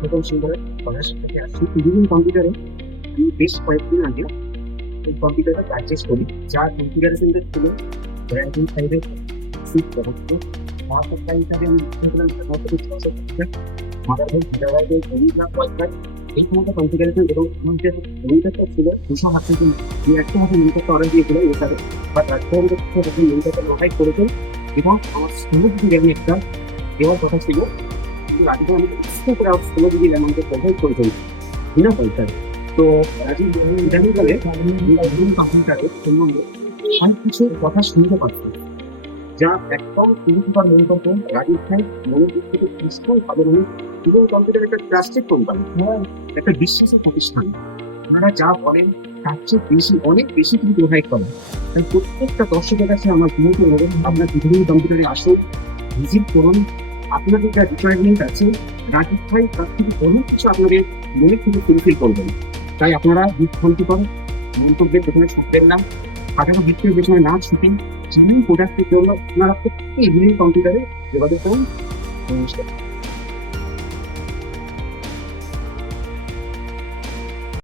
প্রথম সুন্দরের কলেজ থেকে আসছি। বিভিন্ন কম্পিউটারে আমি বেশ কয়েকদিন আগে এই কম্পিউটারটা পারচেস করি। যা কনফিগারেশনটা ছিল র্যাঙ্কিং ফাইভের ব্যবস্থা তারপর তাই হিসাবে আমি আমার থেকে ছশো পঞ্চাশ মাদারবোর্ড গিগাবাইটের দুই লাখ এই সমস্ত কনফিগারেশন এবং আমার যে মনিটরটা ছিল দুশো হাতে যে একটা হাতে মনিটরটা অর্ডার দিয়েছিল এর সাথে বাট রাজভবন থেকে মনিটরটা লোহাই করেছে এবং আমার ষোলো জিবি একটা দেওয়ার কথা ছিল তো রাজীব কথা শুনতে যা একদম থেকে একটা কোম্পানি একটা বিশ্বাসের প্রতিষ্ঠান ওনারা যা বলেন তার চেয়ে বেশি অনেক বেশি কিন্তু প্রোভাইড করেন তাই প্রত্যেকটা দর্শকের কাছে আমার বিনীত আপনার কম্পিউটারে আসুন ভিজিট করুন আপনাদের যা রিকোয়ারমেন্ট আছে, রাজীব ভাই, তার থেকে অনেক কিছু আপনাদের মনে থেকে ফুলফিল করবেন। তাই আপনারা বিভ্রান্তিকর মন্তব্যের পেছনে ছুটবেন না। পাঠানো ভিত্তির পেছনে না ছুটেন যেমন প্রোডাক্টের জন্য আপনারা প্রত্যেক ইভিনিং কম্পিউটারে যোগাযোগ করুন। নমস্কার।